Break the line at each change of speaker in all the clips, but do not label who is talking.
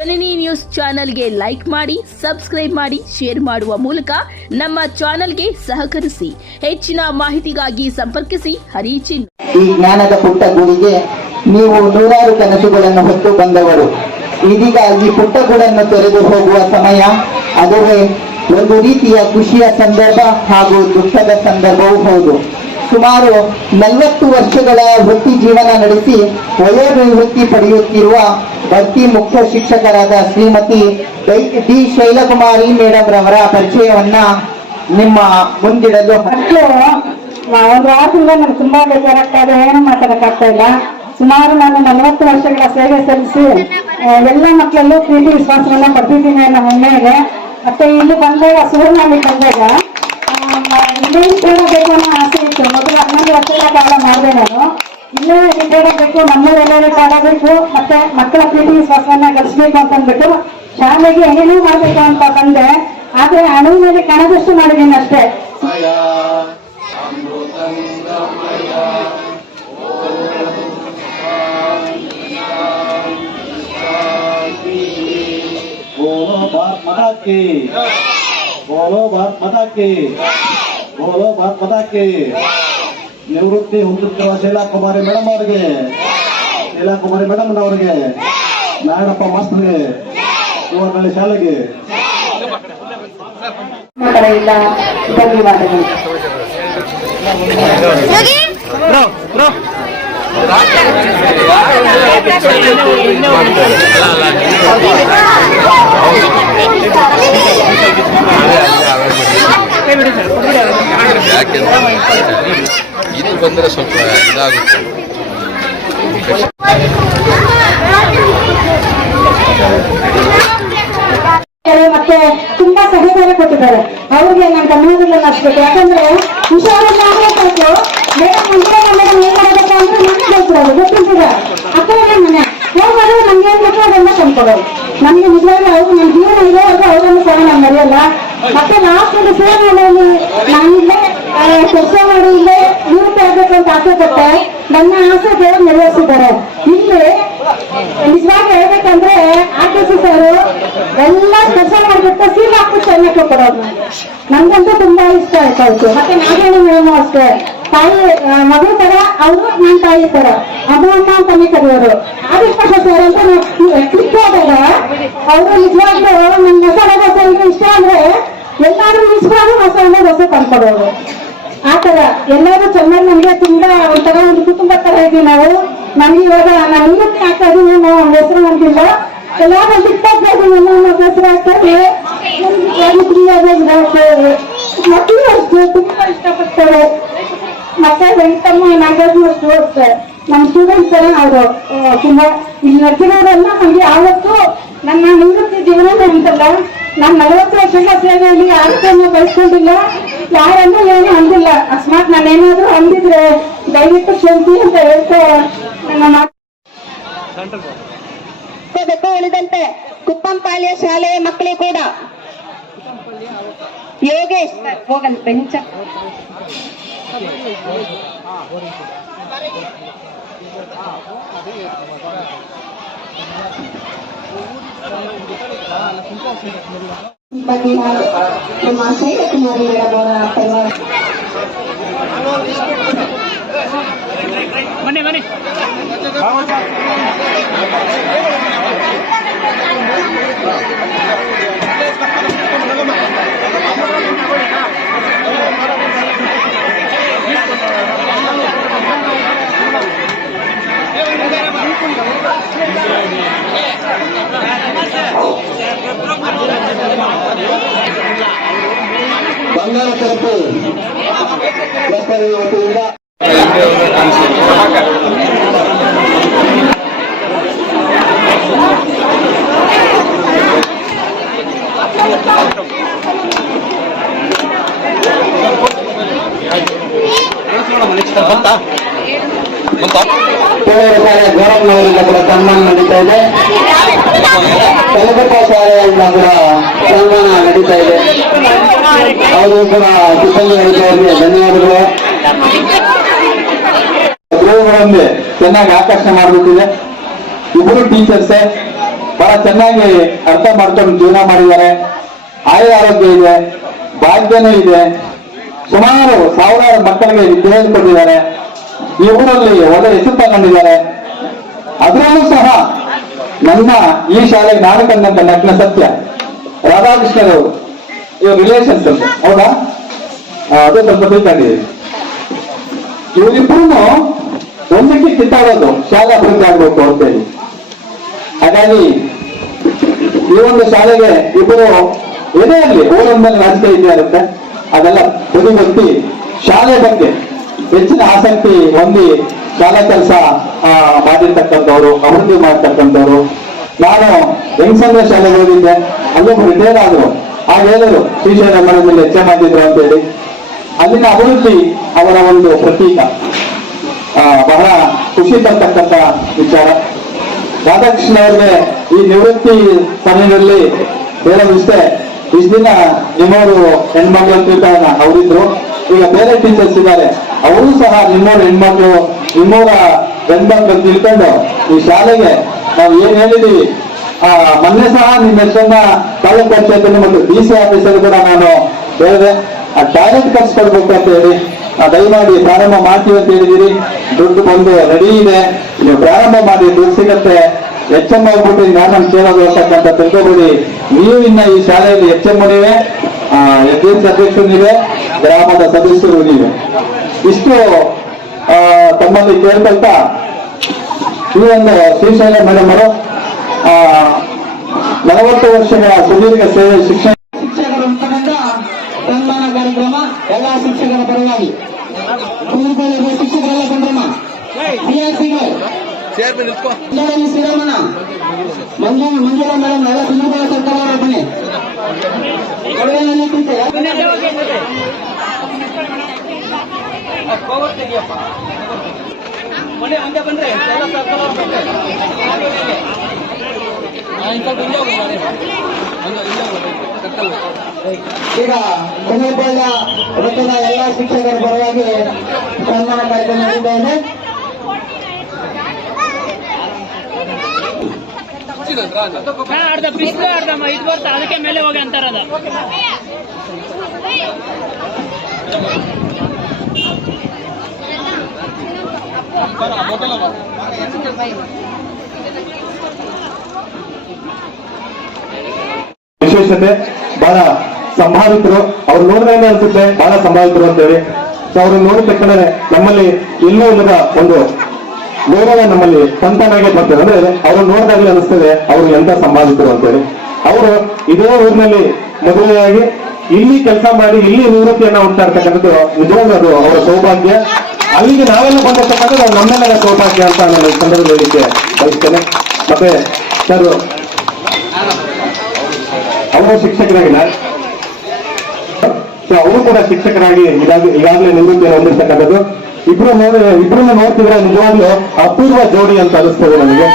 ಜನನಿ news ಚಾನೆಲ್ಗೆ like ಮಾಡಿ, subscribe ಮಾಡಿ, ಶೇರ್ ಮಾಡುವ ಮೂಲಕ ನಮ್ಮ ಚಾನೆಲ್ಗೆ ಸಹಕರಿಸಿ. ಹೆಚ್ಚಿನ ಮಾಹಿತಿಗಾಗಿ ಸಂಪರ್ಕಿಸಿ. ಹರಿಚಿನ್.
ಈ ಜ್ಞಾನದ ಪುಟ್ಟ ಗುಡಿಗೆ ನೀವು ನೂರಾರು ಕನಸುಗಳನ್ನು ಹೊತ್ತು ಬಂದವರು. ಇದೀಗ ಈ ಪುಟ್ಟ ಗೂಡನ್ನು ತೊರೆದು ಹೋಗುವ ಸಮಯ. ಅದುವೇ ಒಂದು ರೀತಿಯ ಖುಷಿಯ ಸಂದರ್ಭ ಹಾಗೂ ದುಃಖದ ಸಂದರ್ಭವೂ ಹೌದು. ಸುಮಾರು ನಲವತ್ತು ವರ್ಷಗಳ ವೃತ್ತಿ ಜೀವನ ನಡೆಸಿ ವಯೋನಿವೃತ್ತಿ ಪಡೆಯುತ್ತಿರುವ ಬಡ್ತಿ ಮುಖ್ಯ ಶಿಕ್ಷಕರಾದ ಶ್ರೀಮತಿ ಡೈ- ಶೈಲಕುಮಾರಿ ಮೇಡಮ್ ರವರ ಪರಿಚಯವನ್ನ ನಿಮ್ಮ ಮುಂದಿಡಲು
ಮಕ್ಕಳು ಒಂದು ವಾರದಿಂದ ನನಗೆ ತುಂಬಾ ಬೇಜಾರಾಗ್ತಾ ಇದೆ, ಏನು ಮಾತಾಡಕ್ಕಾಗ್ತಾ ಇಲ್ಲ. ಸುಮಾರು ನಾನು ನಲವತ್ತು ವರ್ಷಗಳ ಸೇವೆ ಸಲ್ಲಿಸಿ ಎಲ್ಲ ಮಕ್ಕಳಲ್ಲೂ ಪ್ರೀತಿ ವಿಶ್ವಾಸವನ್ನ ಪಡೆದಿದ್ದೀನಿ ನಮ್ಮ ಹೆಮ್ಮೆಗೆ ಮತ್ತೆ ಇಲ್ಲಿ ಬಂದಾಗ ಸುವರ್ಣ ಬಂದಾಗ ಇನ್ನೇನು ಬೇಕು ಅನ್ನೋ ಆಸೆ ಇತ್ತು ಮೊದಲು ಹನ್ನೊಂದು ವರ್ಷಗಳ ಕಾಲ ಮಾಡಿದೆ ನಾನು. ಇನ್ನೂ ರಿಟೈರ್ ಆಗಬೇಕು ನಮ್ಮಲ್ಲೆಲ್ಲರೂ ಕಾಡಬೇಕು ಮತ್ತೆ ಮಕ್ಕಳ ಪ್ರೀತಿ ವಿಶ್ವಾಸವನ್ನ ಅಂತ ಅಂತಂದ್ಬಿಟ್ಟು ಶಾಲೆಗೆ ಏನೇನೂ ಮಾಡಬೇಕು ಅಂತ ಬಂದೆ. ಆದ್ರೆ ಹಣದ ಮೇಲೆ ಕಣದಷ್ಟು ಮಾಡಿದ್ದೀನಿ ಅಷ್ಟೇ.
ಬೋಲೋ ಭಾರತ್ ಮಾತಾ ಬೋಲೋ ಭಾರತ್ ಮಾತಾ बोलो ಭಾರತ್ ಮಾತಾ ಕಿ ನಿವೃತ್ತಿ ಹೊಂದುತ್ತಿರುವ ಶೈಲಾ ಕುಮಾರಿ ಮೇಡಮ್ ಅವರಿಗೆ ಶೈಲಾ ಕುಮಾರಿ ಮೇಡಮ್ ಅವರಿಗೆ ನಾರಾಯಣಪ್ಪ ಮಾಸ್ಟರ್ಗೆ ಇವರಲ್ಲಿ ಶಾಲೆಗೆ
ಮಾತಾಡ ಇಲ್ಲ
ಇದು ಬಂದರೆ ಸ್ವಲ್ಪ ಇದಾಗುತ್ತೆ.
ಮತ್ತೆ ತುಂಬಾ ಸಹಕಾರ ಕೊಟ್ಟಿದ್ದಾರೆ. ಅವ್ರಿಗೆ ನಮ್ಮ ಧನ್ಯವಾದಗಳನ್ನ ಹಚ್ಬೇಕು. ಯಾಕಂದ್ರೆ ಅಂದ್ರೆ ಸಾಕು ಬೇರೆ ಮುಂದೆ ಅಂದ್ರೆ ಮನೆ ಹೋಗೋದು ನಮ್ಗೆ ಏನ್ ಅದೆಲ್ಲ ತಂದ್ಕೊಡೋದು ನಮ್ಗೆ ನಿಜವಾಗ್ಲೂ ಅವ್ರು ನಮ್ಮ ಜೀವನ ಇರೋವರೆಗೂ ಅವರನ್ನು ಸಹ ನಾನು ಮರೆಯಲ್ಲ. ಮತ್ತೆ ಲಾಸ್ಟ್ ಒಂದು ಮಾಡಿ ನಾನಿಲ್ಲೇ ಕೆಲಸ ಮಾಡಿ ಇಲ್ಲೇ ನೀವು ಆಗ್ಬೇಕು ಅಂತ ಆಸೆ ಪಟ್ಟೆ. ನನ್ನ ಆಸೆ ದೇವರು ನೆರವೇರಿಸಿದ್ದಾರೆ. ಇಲ್ಲಿ ನಿಜವಾಗಿ ಹೇಳ್ಬೇಕಂದ್ರೆ ಆರ್ ಟಿ ಸಿ ಸರ್ ಎಲ್ಲ ಕೆಲಸ ಮಾಡ್ಬಿಟ್ಟು ಸೀಲ್ ಹಾಕ್ಬಿಟ್ಟು ಸೈನ್ಯಕ್ಕೆ ಕೊಡೋದು ನಂಗಂತೂ ತುಂಬಾ ಇಷ್ಟ ಆಯ್ತು ಅವ್ರಿಗೆ. ಮತ್ತೆ ನಾಗೇಣಿ ಮೇಡಮ್ ಅಷ್ಟೇ. ತಾಯಿ ಮಗು ತರ, ಅವರು ನನ್ನ ತಾಯಿ ತರ. ಅದು ಅಮ್ಮ ಅಂತಾನೆ ಕರೆಯೋರು ಆದಿಸ್ಪಷ್ಟ ಸರ್ ಅಂತ ಕ್ಲಿಕ್ ಹೋದಾಗ, ಅವರು ನಿಜವಾಗ್ಲೂ ನನ್ನ ಮಸಾಲೆ ದೋಸೆ ಅಂದ್ರೆ ಇಷ್ಟ ಅಂದ್ರೆ ಎಲ್ಲಾದ್ರೂ ನಿಲ್ಸ್ಕೊಂಡು ತಂದ್ಕೊಡೋರು ಆ ತರ ಎಲ್ಲರೂ ಚೆನ್ನಾಗಿ ನಮ್ಗೆ ತುಂಬಾ ಒಂಥರ ಒಂದು ಕುಟುಂಬ ತರ ಇದೀವಿ ನಾವು. ನಮ್ಗೆ ಇವಾಗ ನಾನು ನಿವೃತ್ತಿ ಹಾಕ್ತಾ ಇದೀನಿ ನಾವು ಅವ್ನ ಹೆಸರು ನಮ್ಗಿಲ್ಲ ಎಲ್ಲಾರು ಇಪ್ಪತ್ತೈದು ಇದೀನಿ ನಮ್ಮ ಹೆಸರು ಹಾಕ್ತಾರೆ. ಮಕ್ಕಳು ಅಷ್ಟು, ತುಂಬಾ ಇಷ್ಟಪಡ್ತಾರೆ. ಮತ್ತೆ ವೆಂಕಟಮ್ಮ ನಾಗರಾಜು ಅಷ್ಟು ನಮ್ಮ ಸ್ಟೂಡೆಂಟ್ಸ್ ಎಲ್ಲ ಅವರು ತುಂಬಾ, ಇಲ್ಲಿ ನಡೆಸಿರೋರೆಲ್ಲ ನಮ್ಗೆ ಯಾವತ್ತೂ ನನ್ನ ನಿವೃತ್ತಿ ಜೀವನ ಅಂತಲ್ಲ ನಾನು ನಲವತ್ತು ವರ್ಷಗಳ ಸೇವೆಯಲ್ಲಿ ಯಾರನ್ನು ಬಯಸ್ಕೊಂಡಿಲ್ಲ ಯಾರನ್ನೂ ಏನು ಅಂದಿಲ್ಲ. ಅಕಸ್ಮಾತ್ ನಾನೇನಾದ್ರೂ ಅಂದಿದ್ರೆ ದಯವಿಟ್ಟು ಕ್ಷಮಿಸಿ ಅಂತ ಹೇಳ್ತಾ ನನ್ನ ಮಾತು
ಉಳಿದಂತೆ ಕುಪ್ಪಂಪಾಳ್ಯ ಶಾಲೆಯ ಮಕ್ಕಳು ಕೂಡ. ಯೋಗೇಶ್ ಹೋಗಲ್ ಬೆಂಚ.
ಬಗ್ಗೆ ನಾನು ನಮ್ಮ ಶೈಲಕುಮಾರಿ ಮೇಡಮ್ ಅವರ ಪರವಾಗಿ
ಬಂಗಾರ ಸರಕು ಪ್ರಸ್ತಾವ ವತಿಯಿಂದ ಕೆಲವರು ಶಾಲೆ ಗೌರವನವರಿಂದ ಕೂಡ ಸನ್ಮಾನ ನಡೀತಾ ಇದೆ ಕಲಕತ್ತ ಶಾಲೆಯಿಂದ ಕೂಡ ಸನ್ಮಾನ ನಡೀತಾ ಇದೆ ಅವರು ಕೂಡ ವರ್ಗದವರಿಗೆ ಧನ್ಯವಾದಗಳು ಚೆನ್ನಾಗಿ ಆಕರ್ಷಣೆ ಮಾಡಿಬಿಟ್ಟಿದೆ ಇಬ್ಬರು ಟೀಚರ್ಸ್ ಬಹಳ
ಬಹಳ ಚೆನ್ನಾಗಿ ಅರ್ಥ ಮಾಡ್ಕೊಂಡು ಜೀವನ ಮಾಡಿದ್ದಾರೆ ಆಯ ಆರೋಗ್ಯ ಇದೆ ಭಾಗ್ಯನೂ ಇದೆ ಸುಮಾರು ಸಾವಿರಾರು ಮಕ್ಕಳಿಗೆ ವಿದ್ಯೆ ಕೊಟ್ಟಿದ್ದಾರೆ ಈ ಊರಲ್ಲಿ ಒಳ್ಳೆ ಹೆಸರು ತಗೊಂಡಿದ್ದಾರೆ ಅದರಲ್ಲೂ ಸಹ ನನ್ನ ಈ ಶಾಲೆಗೆ ನಾನು ಕಂಡಂತ ನಗ್ನ ಸತ್ಯ ರಾಧಾಕೃಷ್ಣರವರು ಇವ್ರ ರಿಲೇಷನ್ಸ್ ಅಂತ. ಹೌದಾ? ಅದೇ ಸ್ವಲ್ಪ ತಿಳ್ಕೊಂಡಿದ್ದೀವಿ ಇವರಿಬ್ಬರು ಒಂದಕ್ಕೆ ಕಿತ್ತಾಡೋದು, ಶಾಲೆ ಅಭಿವೃದ್ಧಿ ಆಗ್ಬೇಕು ಅಂತೇಳಿ. ಹಾಗಾಗಿ ಈ ಒಂದು ಶಾಲೆಗೆ ಇಬ್ಬರು ಏನೇ ಅಲ್ಲಿ ಊರೊಂದಲ್ಲಿ ರಾಜಕೀಯ ಇದೆ ಇರುತ್ತೆ. ಅದೆಲ್ಲ ಬದಿಗೊತ್ತಿ ಶಾಲೆ ಬಗ್ಗೆ ಹೆಚ್ಚಿನ ಆಸಕ್ತಿ ಹೊಂದಿ ಶಾಲಾ ಕೆಲಸ ಮಾಡಿರ್ತಕ್ಕಂಥವ್ರು, ಅಭಿವೃದ್ಧಿ ಮಾಡ್ತಕ್ಕಂಥವ್ರು. ನಾನು ಹೆಂಗಸಂದ್ರ ಶಾಲೆಗೆ ಹೋಗಿದ್ದೆ. ಅಲ್ಲೊಬ್ಬರು ರಿಟೈರ್ ಆದ್ರು ಆಗ ಹೇಳಿದ್ರು ಶ್ರೀಶೈಲ ಮಠದಲ್ಲಿ ಎಚ್ ಮಾಡಿದ್ರು ಅಂತೇಳಿ. ಅಲ್ಲಿನ ಅಭಿವೃದ್ಧಿ ಅವರ ಒಂದು ಪ್ರತೀಕ. ಬಹಳ ಖುಷಿ ತರ್ತಕ್ಕಂಥ ವಿಚಾರ. ರಾಧಾಕೃಷ್ಣ ಅವ್ರಿಗೆ ಈ ನಿವೃತ್ತಿ ಸಮಯದಲ್ಲಿ ಹೇಳೋದಿಷ್ಟೇ, ಇಷ್ಟು ದಿನ ನಿಮ್ಮವರು ಹೆಣ್ಮಕ್ಳು ತಿಳ್ಕೊಳ್ಳೋಣ ಅವರಿದ್ರು. ಈಗ ಬೇರೆ ಟೀಚರ್ಸ್ ಇದ್ದಾರೆ. ಅವರು ಸಹ ನಿಮ್ಮವರು ಹೆಣ್ಮಕ್ಳು ನಿಮ್ಮವರ ಹೆಣ್ಮಕ್ಳು ತಿಳ್ಕೊಂಡು ಈ ಶಾಲೆಗೆ ನಾವು ಏನ್ ಹೇಳಿದೀವಿ? ಆ, ಮೊನ್ನೆ ಸಹ ನಿಮ್ಮ ಹೆಸರನ್ನ ತಾಲೂಕ್ ಪಂಚಾಯತ್ ಮತ್ತು ಡಿ ಸಿ ಆಫೀಸರ್ ಕೂಡ ನಾನು ಹೇಳಿದೆ. ಆ, ಟಾಯ್ಲೆಟ್ ಕಟ್ಸ್ಕೊಡ್ಬೇಕು ಅಂತ ಹೇಳಿ. ದಯಮಾಡಿ ಪ್ರಾರಂಭ ಮಾಡ್ತೀವಿ ಅಂತ ಹೇಳಿದಿರಿ. ದುಡ್ಡು ಬಂದು ರೆಡಿ ಇದೆ. ನೀವು ಪ್ರಾರಂಭ ಮಾಡಿ, ದುಡ್ಡು ಸಿಗತ್ತೆ. ಎಚ್ ಎಂ ಆಗ್ಬಿಟ್ಟು ನಾನು ಸೇರೋದು ಅಂತಕ್ಕಂಥ ತಿಳ್ಕೊಬೇಡಿ. ನೀವು ಇನ್ನ ಈ ಶಾಲೆಯಲ್ಲಿ ಎಚ್ ಎಂ ನೀವೇ ಎಸ್ ಡಿ ಅಧ್ಯಕ್ಷರು ನೀವೇ, ಗ್ರಾಮದ ಸದಸ್ಯರು ನೀವೇ. ಇಷ್ಟು ತಮ್ಮಲ್ಲಿ ಕೇಳ್ಕೊಳ್ತಾ ಈ ಒಂದು ಶ್ರೀಶೈಲ ಮೇಡಮ್ ಅವರು ನಲವತ್ತು ವರ್ಷಗಳ ಸುದೀರ್ಘ ಸೇವೆ ಶಿಕ್ಷಣ
ಸನ್ಮಾನ ಕಾರ್ಯಕ್ರಮ, ಎಲ್ಲಾ ಶಿಕ್ಷಕರ ಪರವಾಗಿ. ಶಿಕ್ಷಕರೆಲ್ಲ ಮಂಜುಳಲ್ಲಿ ಶ್ರೀರಾಮಣ್ಣ. ಮಂಜು ಮಂಜುಳಾ ಮೇಡಮ್ ಎಲ್ಲ ಕುಂದೂರು ಸರ್ಕಾರ ಅವರ ಬನ್ನಿ ಕೊಡಗಿನಲ್ಲಿ ಬಂದ್ರೆ ಈಗ ಕುಂದೂರುಪಾಳ್ಯ ವೃತ್ತದ ಎಲ್ಲಾ ಶಿಕ್ಷಕರ ಪರವಾಗಿ ಸನ್ಮಾನ ಕಾರ್ಯಕ್ರಮ ನಡೀತಾ
ಅರ್ಧ ಬಿಸಿಲು ಅರ್ಧ ಇದು. ಬರ್ತಾ ಅದಕ್ಕೆ ಮೇಲೆ ಹೋಗಿ ಅಂತಾರದ
ವಿಶೇಷತೆ, ಬಹಳ ಸಂಭಾವಿತರು, ಅವ್ರು ನೋಡಿದ್ರೆ ಅನ್ಸುತ್ತೆ, ಬಹಳ ಸಂಭಾವಿತರು ಅಂತೇಳಿ. ಸೊ ಅವ್ರನ್ನ ನೋಡಿದ ತಕ್ಷಣ ನಮ್ಮಲ್ಲಿ ಇಲ್ಲೂ ಇಲ್ಲದ ಒಂದು ಗೌರವ ನಮ್ಮಲ್ಲಿ ಸಂತಾನಾಗೆ ಬರ್ತದೆ. ಅಂದ್ರೆ ಅವ್ರು ನೋಡಿದಾಗಲೇ ಅನಿಸ್ತದೆ, ಅವರು ಎಂತ ಸಂಭಾವಿತರು ಅಂತೇಳಿ. ಅವರು ಇದೇ ಊರಿನಲ್ಲಿ ಮೊದಲನೆಯಾಗಿ ಇಲ್ಲಿ ಕೆಲಸ ಮಾಡಿ ಇಲ್ಲಿ ನಿವೃತ್ತಿಯನ್ನ ಹೊಂದ್ತಾ ಇರ್ತಕ್ಕಂಥದ್ದು ನಿಜವಾಗ್ಲೂ ಅದು ಅವರ ಸೌಭಾಗ್ಯ. ಅಲ್ಲಿಗೆ ನಾವೆಲ್ಲ ಬಂದಿರ್ತಕ್ಕಂಥದ್ದು ಅದು ನಮ್ಮೆಲ್ಲರ ಸೌಭಾಗ್ಯ ಅಂತ ನಾನು ಈ ಸಂದರ್ಭದಲ್ಲಿ ಬಯಸ್ತೇನೆ. ಮತ್ತೆ ಸರ್, ಅವರು ಶಿಕ್ಷಕರಾಗಿಲ್ಲ ಸೊ ಅವರು ಕೂಡ ಶಿಕ್ಷಕರಾಗಿ ಈಗಾಗಲೇ ನಿವೃತ್ತಿಯನ್ನು ಹೊಂದಿರ್ತಕ್ಕಂಥದ್ದು. ಇಬ್ರು ನೋಡಿ ಇಬ್ರನ್ನ ನೋಡ್ತಿದ್ರೆ ನಿಜವಾಗ್ಲೂ ಅಪೂರ್ವ ಜೋಡಿ ಅಂತ ಅನಿಸ್ತದೆ ನನಗೆ.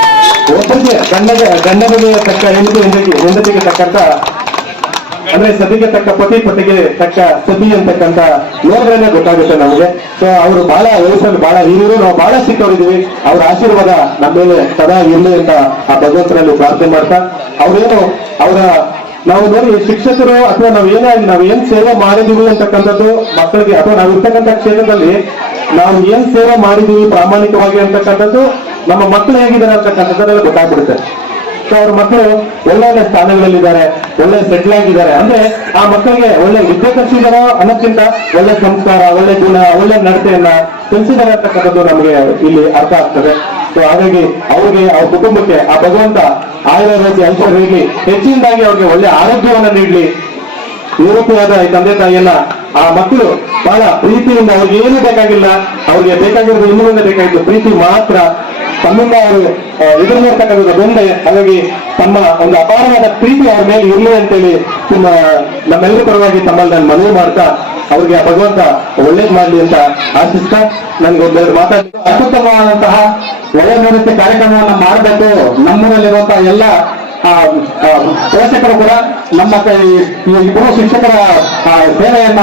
ಒಬ್ಬರಿಗೆ ಗಂಡದ ಗಂಡನಿಗೆ ತಕ್ಕ ಹೆಂಡತಿ ಹೆಂಡತಿಗೆ ತಕ್ಕಂತ ಅಂದ್ರೆ ಸತಿಗೆ ತಕ್ಕ ಪತಿ, ಪತಿಗೆ ತಕ್ಕ ಸತಿ ಅಂತಕ್ಕಂತ ನೋಡ್ರೇನೆ ಗೊತ್ತಾಗುತ್ತೆ ನಮಗೆ. ಸೊ ಅವರು ಬಹಳ ವಯಸ್ಸಲ್ಲಿ ಬಹಳ ಹಿರಿಯರು, ನಾವು ಬಹಳ ಸಿಕ್ಕವರಿದ್ದೀವಿ ಅವರ ಆಶೀರ್ವಾದ ನಮ್ಮ ಮೇಲೆ ಸದಾ ಇರಲಿ ಅಂತ ಆ ಭಗವಂತನಲ್ಲಿ ಪ್ರಾರ್ಥನೆ ಮಾಡ್ತಾ, ಅವ್ರೇನು ಅವರ, ನಾವು ನೋಡಿ ಶಿಕ್ಷಕರು ಅಥವಾ ನಾವು ಏನಾಗಿ, ನಾವು ಏನ್ ಸೇವೆ ಮಾಡಿದೀವಿ ಅಂತಕ್ಕಂಥದ್ದು ಮಕ್ಕಳಿಗೆ ಅಥವಾ ನಾವು ಇರ್ತಕ್ಕಂಥ ಕ್ಷೇತ್ರದಲ್ಲಿ ನಾವು ಏನ್ ಸೇವೆ ಮಾಡಿದೀವಿ ಪ್ರಾಮಾಣಿಕವಾಗಿ ಅಂತಕ್ಕಂಥದ್ದು ನಮ್ಮ ಮಕ್ಕಳು ಹೇಗಿದ್ದಾರೆ ಅಂತಕ್ಕಂಥದ್ದು ಗೊತ್ತಾಗ್ಬಿಡುತ್ತೆ. ಸೊ ಅವ್ರ ಮಕ್ಕಳು ಒಳ್ಳೊಳ್ಳೆ ಸ್ಥಾನಗಳಲ್ಲಿದ್ದಾರೆ, ಒಳ್ಳೆ ಸೆಟ್ಲ್ ಆಗಿದ್ದಾರೆ. ಅಂದ್ರೆ ಆ ಮಕ್ಕಳಿಗೆ ಒಳ್ಳೆ ವಿದ್ಯೆ ಕಲಿಸಿದಾರೋ ಅನ್ನೋಕ್ಕಿಂತ ಒಳ್ಳೆ ಸಂಸ್ಕಾರ, ಒಳ್ಳೆ ಗುಣ, ಒಳ್ಳೆ ನಡತೆಯನ್ನ ಕಲಿಸಿದ್ದಾರೆ ಅಂತಕ್ಕಂಥದ್ದು ನಮಗೆ ಇಲ್ಲಿ ಅರ್ಥ ಆಗ್ತದೆ. ಸೊ ಹಾಗಾಗಿ ಅವ್ರಿಗೆ, ಅವ್ರ ಕುಟುಂಬಕ್ಕೆ ಆ ಭಗವಂತ ಆಯುರ್ವೇದ ಐಶ್ವರ್ಯ ನೀಡಲಿ, ಹೆಚ್ಚಿನದಾಗಿ ಅವ್ರಿಗೆ ಒಳ್ಳೆ ಆರೋಗ್ಯವನ್ನ ನೀಡಲಿ. ನಿವೃತ್ತಿಯಾದ ಈ ತಂದೆ ತಾಯಿಯನ್ನ ಆ ಮಕ್ಕಳು ಬಹಳ ಪ್ರೀತಿಯಿಂದ ಅವ್ರಿಗೆ ಏನು ಬೇಕಾಗಿಲ್ಲ. ಅವ್ರಿಗೆ ಬೇಕಾಗಿರೋದು ಇನ್ನೊಂದು ಬೇಕಾಗಿತ್ತು ಪ್ರೀತಿ ಮಾತ್ರ. ತಮ್ಮಿಂದ ಅವರು ಆ, ಎದುರು ನೋಡ್ತಕ್ಕಂಥದ್ದು ಬಂದೆ. ಹಾಗಾಗಿ ತಮ್ಮ ಒಂದು ಅಪಾರವಾದ ಪ್ರೀತಿ ಅವ್ರ ಮೇಲೆ ಇರಲಿ ಅಂತೇಳಿ ತುಂಬ ನಮ್ಮೆಲ್ಲರ ಪರವಾಗಿ ತಮ್ಮಲ್ಲಿ ನಾನು ಮನವಿ ಮಾಡ್ತಾ ಅವ್ರಿಗೆ ಭಗವಂತ ಒಳ್ಳೇದ್ ಮಾಡಲಿ ಅಂತ ಆಶಿಸ್ತಾ ನನ್ಗೆ ಒಂದೆರಡು ಮಾತಾಡಿ ಅತ್ಯುತ್ತಮವಾದಂತಹ ವಯೋನಿವೃತ್ತಿ ಕಾರ್ಯಕ್ರಮವನ್ನ ಮಾಡಬೇಕು. ನಮ್ಮೂರಲ್ಲಿರುವಂತಹ ಎಲ್ಲ ಪೋಷಕರು ಕೂಡ ನಮ್ಮ ಇಬ್ಬರು ಶಿಕ್ಷಕರ ಸೇವೆಯನ್ನ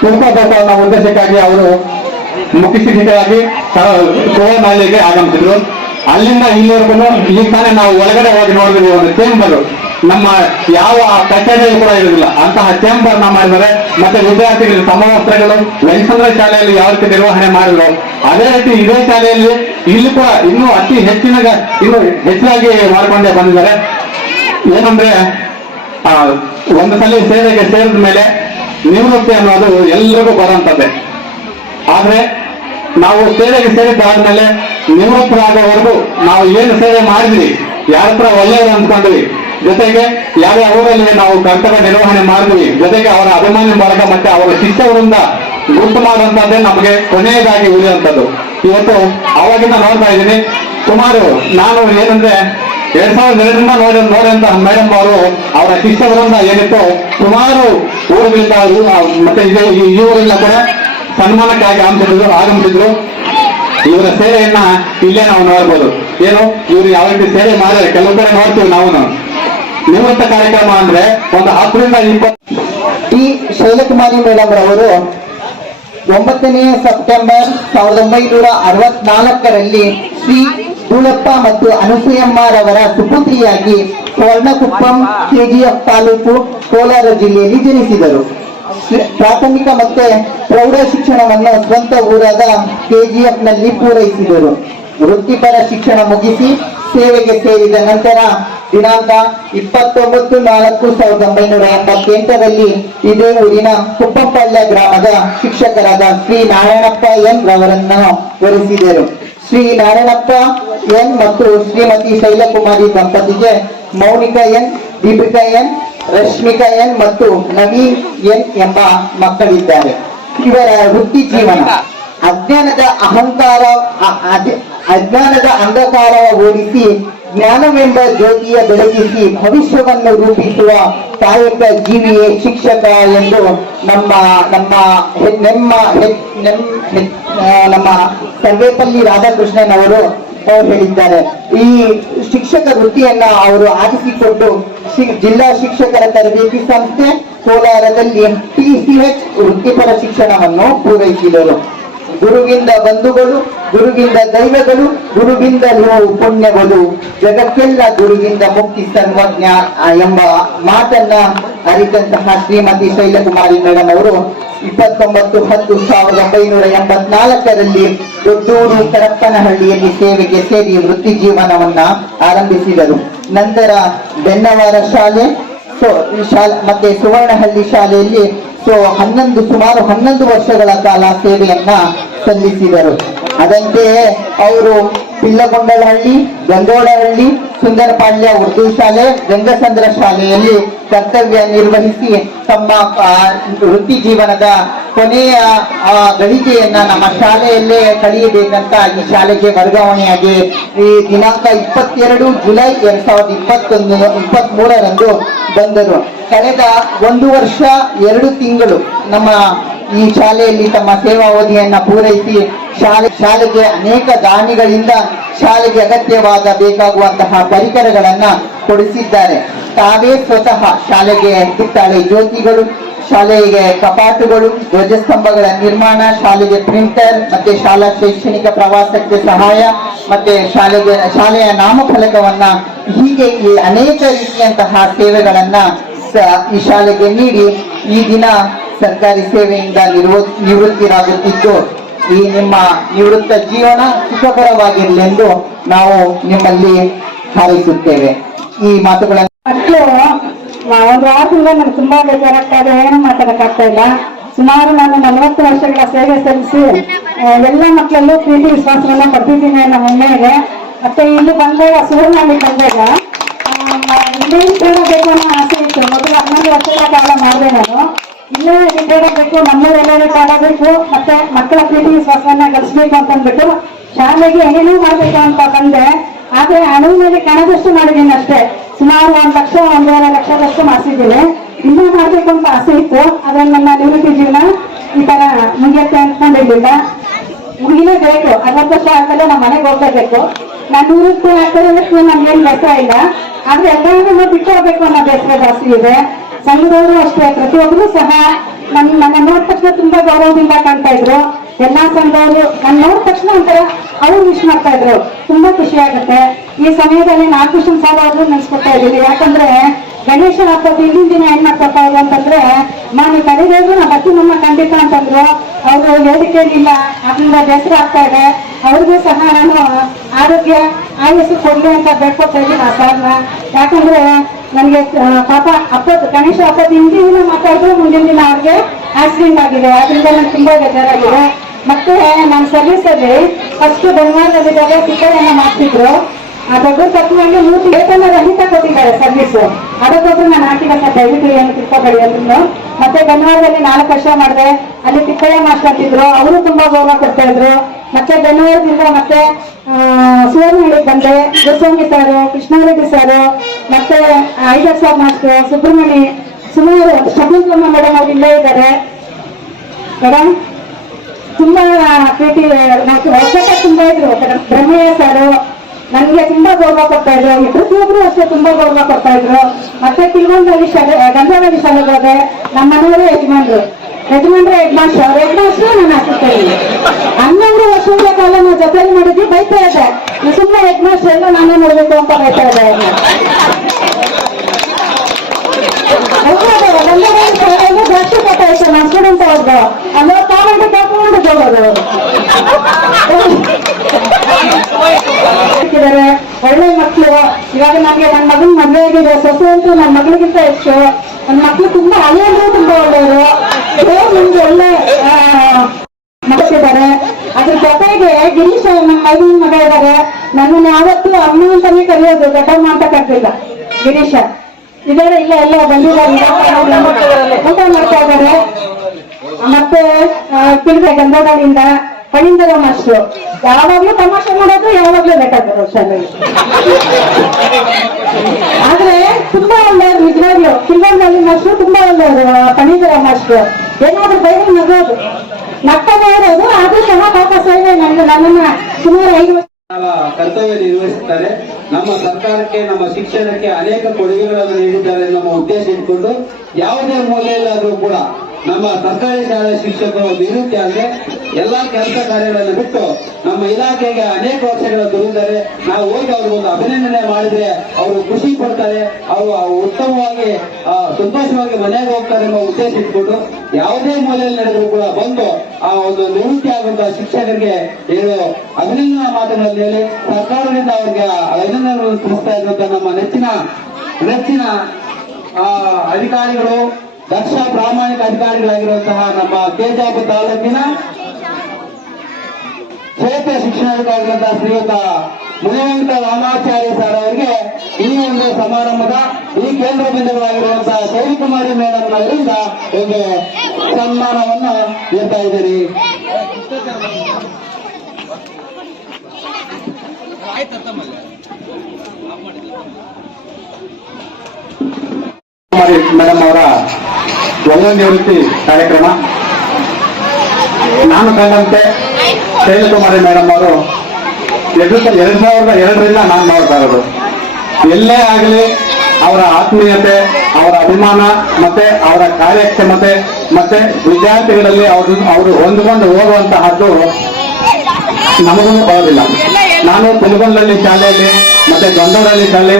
ತಿಳ್ಕೋಬೇಕು ಅನ್ನೋ ಉದ್ದೇಶಕ್ಕಾಗಿ ಅವರು ಮುಖ್ಯ ಶಿಕ್ಷಕರಾಗಿ ಕೋವನಹಳ್ಳಿಗೆ ಆಗಮಿಸಿದ್ರು. ಅಲ್ಲಿಂದ ಇಲ್ಲಿವರೆಗೂ ಈಗ ತಾನೇ ನಾವು ಒಳಗಡೆ ಹೋಗಿ ನೋಡಿದ್ರು ಒಂದು ಚೇಂಬರ್ ನಮ್ಮ ಯಾವ ಕಚೇರಿಯಲ್ಲಿ ಕೂಡ ಇರುವುದಿಲ್ಲ. ಅಂತಹ ಚೇಂಬರ್ನ ಮಾಡಿದರೆ ಮತ್ತೆ ವಿದ್ಯಾರ್ಥಿಗಳ ಸಮವಸ್ತ್ರಗಳು ವೆಂಕಂದ್ರ ಶಾಲೆಯಲ್ಲಿ ಯಾವ ರೀತಿ ನಿರ್ವಹಣೆ ಮಾಡಿದ್ರು. ಅದೇ ರೀತಿ ಇದೇ ಶಾಲೆಯಲ್ಲಿ ಇಲ್ಲಿ ಕೂಡ ಇನ್ನೂ ಅತಿ ಹೆಚ್ಚಿನ ಇನ್ನು ಹೆಚ್ಚಾಗಿ ಮಾಡಿಕೊಂಡೇ ಬಂದಿದ್ದಾರೆ. ಏನಂದ್ರೆ ಒಂದು ಸಲ ಸೇವೆಗೆ ಸೇರಿದ ಮೇಲೆ ನಿವೃತ್ತಿ ಅನ್ನೋದು ಎಲ್ರಿಗೂ ಬರುವಂತದ್ದೇ. ಆದ್ರೆ ನಾವು ಸೇವೆಗೆ ಸೇರಿದ್ದಾದ್ಮೇಲೆ ನಿವೃತ್ತರಾಗೋವರೆಗೂ ನಾವು ಏನು ಸೇವೆ ಮಾಡಿದ್ವಿ, ಯಾರ ಹತ್ರ ಒಳ್ಳೆಯದು ಅಂದ್ಕೊಂಡ್ವಿ. ಜೊತೆಗೆ ಯಾವ ಊರಲ್ಲಿ ನಾವು ಕರ್ತವ್ಯ ನಿರ್ವಹಣೆ ಮಾಡಿದ್ವಿ, ಜೊತೆಗೆ ಅವರ ಅಭಿಮಾನಿ ಬಳಗ ಮತ್ತೆ ಅವರ ಶಿಷ್ಯವರಿಂದ ಗುರುತು ಮಾಡುವಂತದ್ದೇ ನಮಗೆ ಕೊನೆಯದಾಗಿ ಉಳಿಯುವಂಥದ್ದು. ಇವತ್ತು ಅವಾಗಿಂದ ನೋಡ್ತಾ ಇದ್ದೀನಿ. ಸುಮಾರು ನಾನು ಏನಂದ್ರೆ ಎರಡ್ ಸಾವಿರದ ಎರಡರಿಂದ ನೋಡಿ ನೋಡಿದಂತ ಮೇಡಮ್ ಅವರು, ಅವರ ಶಿಷ್ಯವರಿಂದ ಏನಿತ್ತು ಸುಮಾರು ಊರುಗಳಿಂದ ಮತ್ತೆ ಈ ಊರಿಂದ ಕೂಡ ಸನ್ಮಾನಕ್ಕಾಗಿ ಆಗಮಿಸಿದ್ರು ಆಗಮಿಸಿದ್ರು. ಇವರ ಸೇವೆಯನ್ನ ಇಲ್ಲೇ ನಾವು ನೋಡ್ಬೋದು. ಏನು? ಇವರು ಯಾವ ರೀತಿ ಸೇವೆ ಮಾಡಿದ್ರೆ ಕೆಲವು ಕಡೆ ನೋಡ್ತೀವಿ ನಾವು ನಿವೃತ್ತ ಕಾರ್ಯಕ್ರಮ ಅಂದ್ರೆ ಒಂದು ಹತ್ತರಿಂದ ಇಪ್ಪತ್ತು
ಟಿ ಶೈಲಕುಮಾರಿ ಮೇಡಮ್ ರವರು ಒಂಬತ್ತನೇ ಸೆಪ್ಟೆಂಬರ್ ಸಾವಿರದ ಒಂಬೈನೂರ ಅರವತ್ನಾಲ್ಕರಲ್ಲಿ ಶ್ರೀ ಧೂಳಪ್ಪ ಮತ್ತು ಅನಸೂಯಮ್ಮರವರ ಸುಪುತ್ರಿಯಾಗಿ ಸ್ವರ್ಣಕುಪ್ಪಂ ಕೆಜಿಎಫ್ ತಾಲೂಕು ಕೋಲಾರ ಜಿಲ್ಲೆಯಲ್ಲಿ ಜನಿಸಿದರು. ಪ್ರಾಥಮಿಕ ಮತ್ತೆ ಪ್ರೌಢ ಶಿಕ್ಷಣವನ್ನು ಸ್ವಂತ ಊರಾದ ಕೆಜಿಎಫ್ನಲ್ಲಿ ಪೂರೈಸಿದರು. ವೃತ್ತಿಪರ ಶಿಕ್ಷಣ ಮುಗಿಸಿ ಸೇವೆಗೆ ಸೇರಿದ ನಂತರ ದಿನಾಂಕ ಇಪ್ಪತ್ತೊಂಬತ್ತು ನಾಲ್ಕು ಸಾವಿರದ ಒಂಬೈನೂರ ಎಂಬತ್ತೆಂಟರಲ್ಲಿ ಇದೇ ಊರಿನ ಕುಪ್ಪಪಳ್ಳ ಗ್ರಾಮದ ಶಿಕ್ಷಕರಾದ ಶ್ರೀ ನಾರಾಯಣಪ್ಪ ಎನ್ ರವರನ್ನು ವರಿಸಿದರು ಶ್ರೀ ನಾರಾಯಣಪ್ಪ ಎನ್ ಮತ್ತು ಶ್ರೀಮತಿ ಶೈಲಕುಮಾರಿ ದಂಪತಿಗೆ Mounika N, Deepika N Rashmika N ಮತ್ತು ನವೀನ್ ಎನ್ ಎಂಬ ಮಕ್ಕಳಿದ್ದಾರೆ. ಇವರ ವೃತ್ತಿ ಜೀವನ. ಅಜ್ಞಾನದ ಅಹಂಕಾರ ಅಜ್ಞಾನದ ಅಂಧಕಾರ ಓಡಿಸಿ ಜ್ಞಾನವೆಂಬ ಜ್ಯೋತಿಯ ಬೆಳಗಿಸಿ ಭವಿಷ್ಯವನ್ನು ರೂಪಿಸುವ ಕಾಯಕ ಜೀವಿಯೇ ಶಿಕ್ಷಕ ಎಂದು ನಮ್ಮ ನಮ್ಮ ನೆಮ್ಮ ನಮ್ಮ ಸರ್ವೇಪಲ್ಲಿ ರಾಧಾಕೃಷ್ಣನ್ ಅವರು ಅವರು ಹೇಳಿದ್ದಾರೆ. ಈ ಶಿಕ್ಷಕ ವೃತ್ತಿಯನ್ನ ಅವರು ಆರಿಸಿಕೊಂಡು ಜಿಲ್ಲಾ ಶಿಕ್ಷಕರ ತರಬೇತಿ ಸಂಸ್ಥೆ ಕೋಲಾರದಲ್ಲಿ ಟಿಸಿಎಚ್ ವೃತ್ತಿಪರ ಶಿಕ್ಷಣವನ್ನು ಪೂರೈಸಿದರು. ಗುರುವಿಂದ ಬಂಧುಗಳು ಗುರುವಿಂದ ದೈವಗಳು ಗುರುವಿಂದ ನೀವು ಪುಣ್ಯಗಳು. ಜಗತ್ತೆಲ್ಲ ಗುರುವಿಂದ ಮುಕ್ತಿ ಸರ್ವಜ್ಞ ಆ, ಎಂಬ ಮಾತನ್ನ ಅರಿತಂತಹ ಶ್ರೀಮತಿ ಶೈಲಕುಮಾರಿ ಮೇಡಮ್ ಅವರು ಇಪ್ಪತ್ತೊಂಬತ್ತು ಹತ್ತು ಸಾವಿರದ ಒಂಬೈನೂರ ಎಂಬತ್ನಾಲ್ಕರಲ್ಲಿ ದೊಡ್ಡೂರು ಕರಪ್ಪನಹಳ್ಳಿಯಲ್ಲಿ ಸೇವೆಗೆ ಸೇರಿ ವೃತ್ತಿ ಜೀವನವನ್ನ ಆರಂಭಿಸಿದರು. ನಂತರ ಬೆನ್ನವಾರ ಶಾಲೆ ಮತ್ತೆ ಸುವರ್ಣಹಳ್ಳಿ ಶಾಲೆಯಲ್ಲಿ ಸೊ ಹನ್ನೊಂದು ಸುಮಾರು ಹನ್ನೊಂದು ವರ್ಷಗಳ ಕಾಲ ಸೇವೆಯನ್ನ ಸಲ್ಲಿಸಿದರು. ಅದಂತೆಯೇ ಅವರು ಪಿಲ್ಲಗೊಂಡಲಹಳ್ಳಿ ಗಂಗೋಡಹಳ್ಳಿ ಸುಂದರಪಾಳ್ಯ ಉರ್ದು ಶಾಲೆ, ಗಂಗಸಂದ್ರ ಶಾಲೆಯಲ್ಲಿ ಕರ್ತವ್ಯ ನಿರ್ವಹಿಸಿ ತಮ್ಮ ವೃತ್ತಿ ಜೀವನದ ಕೊನೆಯ ಗಳಿಕೆಯನ್ನ ನಮ್ಮ ಶಾಲೆಯಲ್ಲೇ ಕಳೆಯಬೇಕಂತ ಈ ಶಾಲೆಗೆ ವರ್ಗಾವಣೆಯಾಗಿ ಈ ದಿನಾಂಕ ಇಪ್ಪತ್ತೆರಡು ಜುಲೈ ಎರಡ್ ಸಾವಿರದ ಇಪ್ಪತ್ತೊಂದು ಇಪ್ಪತ್ತ್ ಮೂರರಂದು ಬಂದರು. ಕಳೆದ ಒಂದು ವರ್ಷ, ಎರಡು ತಿಂಗಳು ನಮ್ಮ ಈ ಶಾಲೆಯಲ್ಲಿ ತಮ್ಮ ಸೇವಾವಧಿಯನ್ನ ಪೂರೈಸಿ ಶಾಲೆ, ಶಾಲೆಗೆ ಅನೇಕ ದಾನಿಗಳಿಂದ ಶಾಲೆಗೆ ಅಗತ್ಯವಾದ ಬೇಕಾಗುವಂತಹ ಪರಿಕರಗಳನ್ನು ಕೊಡಿಸಿದ್ದಾರೆ. ತಾವೇ ಸ್ವತಃ ಶಾಲೆಗೆ ಕಿತ್ತಾಳೆ ಜ್ಯೋತಿಗಳು, ಶಾಲೆಗೆ ಕಪಾಟುಗಳು, ಧ್ವಜಸ್ತಂಭಗಳ ನಿರ್ಮಾಣ, ಶಾಲೆಗೆ ಪ್ರಿಂಟರ್, ಮತ್ತೆ ಶಾಲಾ ಶೈಕ್ಷಣಿಕ ಪ್ರವಾಸಕ್ಕೆ ಸಹಾಯ, ಮತ್ತೆ ಶಾಲೆಗೆ, ಶಾಲೆಯ ನಾಮಫಲಕವನ್ನ ಹೀಗೆ ಅನೇಕ ರೀತಿಯಂತಹ ಸೇವೆಗಳನ್ನ ಈ ಶಾಲೆಗೆ ನೀಡಿ ಈ ದಿನ ಸರ್ಕಾರಿ ಸೇವೆಯಿಂದ ನಿರ್ವ ನಿವೃತ್ತಿರಾಗುತ್ತಿದ್ದು, ಈ ನಿಮ್ಮ ನಿವೃತ್ತ ಜೀವನ ಸುಖಕರವಾಗಿರಲೆಂದು ನಾವು ನಿಮ್ಮಲ್ಲಿ ಹಾರೈಸುತ್ತೇವೆ. ಈ ಮಾತುಗಳನ್ನು
ಮಕ್ಕಳು ಒಂದು ವಾರದಿಂದ ನಮ್ಗೆ ತುಂಬಾ ಬೇಜಾರಾಗ್ತಾ ಇದೆ ಏನು ಮಾತಾಡಕ್ಕಾಗ್ತಾ ಇಲ್ಲ ಸುಮಾರು ನಾನು ನಲವತ್ತು ವರ್ಷಗಳ ಸೇವೆ ಸಲ್ಲಿಸಿ ಎಲ್ಲಾ ಮಕ್ಕಳಲ್ಲೂ ಪ್ರೀತಿ ವಿಶ್ವಾಸವನ್ನ ಪಡ್ತಿದ್ದೀನಿ ನಮ್ಮ ಅಮ್ಮೆಗೆ ಮತ್ತೆ ಇಲ್ಲಿ ಬಂದಾಗ ಸುವರ್ಣಲ್ಲಿ ಬಂದಾಗ ಇಲ್ಲೇ ಸೇರಬೇಕು ಅನ್ನೋ ಆಸೆ ಇತ್ತು ಮೊದಲು ಹನ್ನೊಂದು ವರ್ಷಗಳ ಕಾಲ ಮಾಡಿದೆ ನಾನು ಇಲ್ಲೇ ಸೇರಬೇಕು ನಮ್ಮಲ್ಲೆಲ್ಲರೂ ಕಾಣಬೇಕು ಮತ್ತೆ ಮಕ್ಕಳ ಪ್ರೀತಿ ವಿಶ್ವಾಸವನ್ನ ಗಳಿಸ್ಬೇಕು ಅಂತ ಅಂದ್ಬಿಟ್ಟು ಶಾಲೆಗೆ ಏನೇನೋ ಮಾಡ್ಬೇಕು ಅಂತ ಬಂದೆ ಆದ್ರೆ ಹಣ ಮೇಲೆ ಕಾಣದಷ್ಟು ಮಾಡಿದ್ದೀನಿ ಅಷ್ಟೇ ಸುಮಾರು ಒಂದು ಲಕ್ಷ ಒಂದೂವರೆ ಲಕ್ಷದಷ್ಟು ಮಾಡಿಸಿದ್ದೀನಿ ಇನ್ನೂ ಮಾಡ್ಬೇಕು ಅಂತ ಆಸೆ ಇತ್ತು ಆದ್ರೆ ನನ್ನ ನಿವೃತ್ತಿ ಜೀವನ ಈ ತರ ಮುಗಿಯತ್ತೆ ಅನ್ಕೊಂಡಿರ್ಲಿಲ್ಲ ಮುಗಿಲೇಬೇಕು ಅರವತ್ತು ವರ್ಷ ಆದ್ಮೇಲೆ ನಮ್ಮ ಮನೆಗೆ ಹೋಗ್ಲೇಬೇಕು ನಾನು ನಿವೃತ್ತಿ ಆಗ್ತಾರೆ ನಮ್ಗೇನು ಬರ್ತಾ ಇಲ್ಲ. ಆದ್ರೆ ಎಲ್ಲರನ್ನೂ ಬಿಟ್ಟು ಹೋಗ್ಬೇಕು ಅನ್ನೋ ಬೇಸರ ಜಾಸ್ತಿ ಇದೆ. ಸಂಘದವರು ಅಷ್ಟೇ, ಪ್ರತಿಯೊಬ್ಬರು ಸಹ ನನ್ ನನ್ನ ನೋಡಿದ ತಕ್ಷಣ ತುಂಬಾ ಗೌರವದಿಂದ ಕಾಣ್ತಾ ಇದ್ರು. ಎಲ್ಲಾ ಸಂಘದವರು ನನ್ನ ನೋಡಿದ ತಕ್ಷಣ ಒಂಥರ ಅವ್ರು ವಿಶ್ ಮಾಡ್ತಾ ಇದ್ರು. ತುಂಬಾ ಖುಷಿ ಆಗುತ್ತೆ. ಈ ಸಮಯದಲ್ಲಿ ನಾಗಕೃಷ್ಣ ಸಾಲ ಅವರು ನೆನ್ಸ್ಕೊಳ್ತಾ ಇದ್ದೀವಿ. ಯಾಕಂದ್ರೆ ಗಣೇಶನ ಹಬ್ಬದ ಹಿಂದಿನ ದಿನ ಏನ್ ಮಾಡ್ಕೊತಾ ಇದ್ರು ಅಂತಂದ್ರೆ ನಾನು ನಮ್ಮ ನಾ ಬರ್ತೀನಮ್ಮ ಖಂಡಿತ ಅಂತಂದ್ರು. ಅವರು ಇಲ್ಲ. ಅದರಿಂದ ಬೇಸರ ಆಗ್ತಾ ಇದೆ. ಅವ್ರಿಗೂ ಸಹ ನಾನು ಆರೋಗ್ಯ ಆಯಸ್ಸು ಕೊಡ್ಲಿ ಅಂತ ಬೇಡ್ಕೊತಾ ಇದ್ದೀನಿ ಆ ಸರ್ನ. ಯಾಕಂದ್ರೆ, ನನಗೆ ಪಾಪ ಅಪ್ಪ, ಗಣೇಶ ಹಬ್ಬದ ಹಿಂದಿನ ದಿನ ಮಾತಾಡಿದ್ರು, ಮುಂದಿನ ದಿನ ಅವ್ರಿಗೆ ಆಕ್ಸಿಡೆಂಟ್ ಆಗಿದೆ. ಅದರಿಂದ ನಂಗೆ ತುಂಬಾ ಬೇಜಾರಾಗಿದೆ. ಮತ್ತೆ, ನಾನು ಸರ್ವಿಸ್ ಅಲ್ಲಿ ಫಸ್ಟ್ ಬೆಂಗಳೂರಲ್ಲಿದ್ದಾಗ ಟಿಕೆಟ್ ಮಾಡ್ತಿದ್ರು ಆ ದೊಡ್ಡ ತತ್ವದಲ್ಲಿ ಮೂರು ವೇತನ ರಹಿತ ಕೊಟ್ಟಿದ್ದಾರೆ ಸರ್ವಿಸ್ ಅದಕ್ಕೋಸ್ಕರ ನಾನು ಹಾಕಿಲ್ಲ ಸರ್ ದಯವಿಟ್ಟು ಏನು ತಿಳ್ಕೊಬೇಡಿ ಅಂದ್ರು ಮತ್ತೆ ಬೆಂಗಳೂರಲ್ಲಿ ನಾಲ್ಕು ವರ್ಷ ಮಾಡಿದೆ. ಅಲ್ಲಿ ತಿಪ್ಪಯ್ಯ ಮಾಸ್ಟರ್ ಅಂತಿದ್ರು. ಅವರು ತುಂಬಾ ಗೌರವ ಕೊಡ್ತಾ ಇದ್ರು. ಮತ್ತೆ ಬೆಂಗಳೂರಿನಿಂದ ಮತ್ತೆ ಸುವರ್ಣಹಳ್ಳಿಗೆ ಬಂದೆ. ಗುರುಸ್ವಾಮಿ ಸರ್ ಕೃಷ್ಣಾರೆಡ್ಡಿ ಸರ್ ಮತ್ತೆ ಐದರ್ ಸಾಬ್ ಮಾಸ್ಟರ್ ಸುಬ್ರಹ್ಮಣಿ ಸುಮಾರು ಶಕುಂತಲಮ್ಮ ಮೇಡಮ್ ಅವ್ರು ಇಲ್ಲೇ ಇದ್ದಾರೆ. ಮೇಡಮ್ ತುಂಬಾ ಪ್ರೀತಿ ತುಂಬಾ ಇದ್ರು. ಬ್ರಹ್ಮಯ್ಯ ಸಾರು ನನ್ಗೆ ತುಂಬಾ ಗೌರವ ಕೊಡ್ತಾ ಇದ್ರು. ಪ್ರತಿಯೊಬ್ರು ಅಷ್ಟೇ ತುಂಬಾ ಗೌರವ ಕೊಡ್ತಾ ಇದ್ರು. ಮತ್ತೆ ತಿರುವನಂತಪುರ ಶಾಲೆ ಗಂಧಾವಳಿ ಶಾಲೆಗೆ ಹೋದೆ. ನಮ್ಮ ಮನೆಯವರೇ ಯಜಮಾನ್ರು. ಯಜಮಾನ್ರೆ ಹೆಡ್ ಮಾಸ್ಟರ್ ಅವ್ರ ಹೆಡ್ ಮಾಸ್ಟರ್ ನಾನು ಅಸಿಸ್ಟೆಂಟ್ ಹನ್ನೊಂದು ವರ್ಷಗಳ ಕಾಲ ನಾವು ಜೊತೆಲಿ ಮಾಡಿದ್ವಿ, ಬೈತಾ ಇದೆ ಸುಮ್ಮನೆ ಹೆಡ್ ಮಾಸ್ಟರ್ ಎಲ್ಲ ನಾನೇ ನೋಡ್ಬೇಕು ಅಂತ ಬೈತಾ ಸಾವಿರ ಜಾಸ್ತಿ ಕೊಟ್ಟಾಯ್ತು ನಮ್ಮ ಸ್ಟೂಡೆಂಟ್ ಅವ್ರದ್ದು ಅಲ್ಲೋ ಕಾಮೆಂಟ್ ಕಾಕೊಂಡು ಹೋಗೋದು. ಒಳ್ಳೆ ಮಕ್ಕಳು ಇವಾಗ ನಮ್ಗೆ ನನ್ನ ಮಗನ ಮದ್ವೆ ಆಗಿದೆ ಸೊಸೆ ಅಂತೂ ನನ್ನ ಮಗಳಿಗಿಂತ ಹೆಚ್ಚು ನನ್ನ ಮಕ್ಕಳು ತುಂಬಾ ಹಳೆಯರು ತುಂಬಾ ಒಳ್ಳೆಯವರು ನಿಮ್ಗೆ ಒಳ್ಳೆ ಮಕ್ಕಳಿದ್ದಾರೆ ಅದ್ರ ಜೊತೆಗೆ ಗಿರೀಶ್ ನಮ್ಮ ಮಗನ ಮಗ ಇದ್ದಾರೆ ನನ್ನನ್ನು ಯಾವತ್ತೂ ಅಮ್ಮ ಅಂತಾನೆ ಕರೆಯೋದು ದೊಡ್ಡಮ್ಮ ಅಂತ ಕರೆದಿಲ್ಲ ಗಿರೀಶ ಇದಾರೆ ಇಲ್ಲ ಎಲ್ಲ ಬಂದಿದ್ದಾರೆ ಊಟ ಮಾಡ್ತಾ ಇದ್ದಾರೆ ಮತ್ತೆ ಕಿಲ್ಬೆ ಗಂಧಗಳಿಂದ ಪಣಿಂದರ ಮಾಸ್ಟ್ರು ಯಾವಾಗ್ಲೂ ತಮಾಷೆ ಮಾಡೋದು, ಯಾವಾಗ್ಲೂ ಬೇಕಾದ್ರು ಶಾಲೆಗೆ ಆದ್ರೆ ತುಂಬಾ ಒಳ್ಳೆಯವರು ನಿಜವಾಗ್ಲು ಕಿಲ್ಬಂದಲ್ಲಿ ಮಾಸ್ಟ್ರು ತುಂಬಾ ಒಳ್ಳೆಯವರು ಪಣಿಂದರ ಮಾಸ್ಟ್ರು ಏನಾದ್ರೂ ಬೈದ್ರೆ ನಗೋದು ನಗ್ತಾನೆ ಇರೋದು ಆದ್ರೂ ಸಹ ಪಾಪ ಆಗಿದೆ ನನ್ನ, ನನ್ನನ್ನ ಸುಮಾರು ಐದು ವರ್ಷ
ಕರ್ತವ್ಯ ನಿರ್ವಹಿಸುತ್ತಾರೆ. ನಮ್ಮ ಸರ್ಕಾರಕ್ಕೆ, ನಮ್ಮ ಶಿಕ್ಷಣಕ್ಕೆ ಅನೇಕ ಕೊಡುಗೆಗಳನ್ನು ನೀಡಿದ್ದಾರೆ ನಮ್ಮ ಉದ್ದೇಶ ಇಟ್ಕೊಂಡು ಯಾವುದೇ ಮೂಲೆಯಲ್ಲಾದ್ರೂ ಕೂಡ ನಮ್ಮ ಸರ್ಕಾರಿ ಶಾಲೆ ಶಿಕ್ಷಕರು ನಿವೃತ್ತಿ ಆದ್ರೆ ಎಲ್ಲಾ ಕೆಲಸ ಕಾರ್ಯಗಳನ್ನು ಬಿಟ್ಟು ನಮ್ಮ ಇಲಾಖೆಗೆ ಅನೇಕ ವರ್ಷಗಳ ದುಡಿದರೆ ನಾವು ಹೋಗಿ ಅವ್ರಿಗೊಂದು ಅಭಿನಂದನೆ ಮಾಡಿದ್ರೆ ಅವರು ಖುಷಿ ಪಡ್ತಾರೆ, ಅವರು ಉತ್ತಮವಾಗಿ ಸಂತೋಷವಾಗಿ ಮನೆಗೆ ಹೋಗ್ತಾರೆ ಎಂಬ ಉದ್ದೇಶ ಇಟ್ಕೊಂಡು ಯಾವುದೇ ಮೂಲೆಯಲ್ಲಿ ನಡೆದರೂ ಕೂಡ ಬಂದು ಆ ಒಂದು ನಿವೃತ್ತಿ ಆಗುವಂತಹ ಶಿಕ್ಷಕರಿಗೆ ಏನು ಅಭಿನಂದನಾ ಮಾತುಗಳಲ್ಲಿ ಹೇಳಿ, ಸರ್ಕಾರದಿಂದ ಅವರಿಗೆ ಅಭಿನಂದನೆಗಳನ್ನು ತಿಳಿಸ್ತಾ ಇರುವಂತಹ ನಮ್ಮ ನೆಚ್ಚಿನ ನೆಚ್ಚಿನ ಅಧಿಕಾರಿಗಳು, ದಕ್ಷ ಪ್ರಾಮಾಣಿಕ ಅಧಿಕಾರಿಗಳಾಗಿರುವಂತಹ ನಮ್ಮ ಕೆಜಾಪು ತಾಲೂಕಿನ ಕ್ಷೇತ್ರ ಶಿಕ್ಷಣಾಧಿಕಾರಿಗಳಂತಹ ಶ್ರೀಯುತ ಮುನಿವೆಂಕಟ ರಾಮಾಚಾರ್ಯ ಸರ್ ಅವರಿಗೆ ಈ ಒಂದು ಸಮಾರಂಭದ ಈ ಕೇಂದ್ರ ಬಿಂದುಗಳಾಗಿರುವಂತಹ ಶೈಲಕುಮಾರಿ ಮೇಡಮ್ ಅವರಿಂದ ಒಂದು ಸನ್ಮಾನವನ್ನ ನೀಡ್ತಾ ಇದ್ದೀರಿ.
ಮೇಡಮ್ ಅವರ ಒಂದೊಂದು ನಿವೃತ್ತಿ ಕಾರ್ಯಕ್ರಮ. ನಾನು ಕಂಡಂತೆ ಶೈಲಕುಮಾರಿ ಮೇಡಮ್ ಅವರು ಎರಡು ಎರಡ್ ಸಾವಿರದ ಎರಡರಿಂದ ನಾನು ನೋಡ್ತಾ ಇರೋದು. ಎಲ್ಲೇ ಆಗಲಿ ಅವರ ಆತ್ಮೀಯತೆ, ಅವರ ಅಭಿಮಾನ ಮತ್ತೆ ಅವರ ಕಾರ್ಯಕ್ಷಮತೆ ಮತ್ತೆ ವಿದ್ಯಾರ್ಥಿಗಳಲ್ಲಿ ಅವರು ಅವರು ಹೊಂದಿಕೊಂಡು ಹೋಗುವಂತಹದ್ದು ನಮಗೂ ಬರೋದಿಲ್ಲ. ನಾನು ತುಮಗೊಂಡಳ್ಳಿ ಶಾಲೆಯಲ್ಲಿ ಮತ್ತೆ ಗಂಧವರಳ್ಳಿ ಶಾಲೆ,